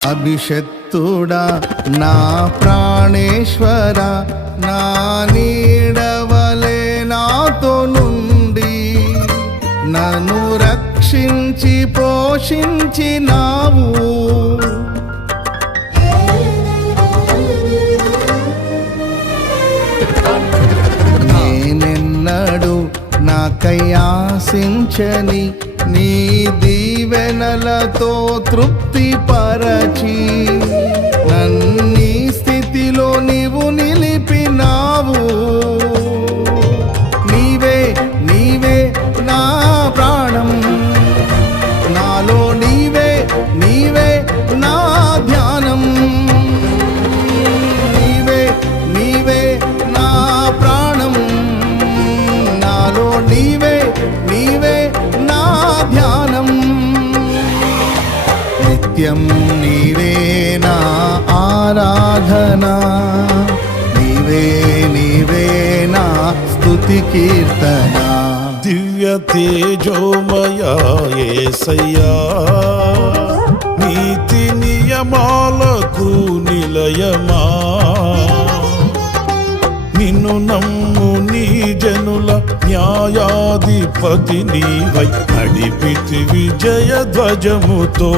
అభిషక్తుడా నా ప్రాణేశ్వర, నా నీడవలే నాతో నుండి నన్ను రక్షించి పోషించినావు. నేనెన్నడు నాకై ఆశించని నీ దీవెనలతో తృప్తి పరచి నన్నీ స్థితిలో నీవు నిలిపినావు. నీవే నీవే నా ప్రాణం, నాలో నీవే నీవే నా ధ్యానం. నీవే నీవే నా ప్రాణం, నాలో నీవే నీవే నా ధ్యానం. నిత్యం నీవే నా ఆరాధన, నీవే నీవే నా స్తుతి కీర్తన. దివ్య తేజోమయా యేసయ్యా, నీతి నియమాలకు నిలయమా, నిన్ను నమ్ము నీ జనుల న్యాయాధిపతి నీవై నడిపితి విజయ ధ్వజముతో.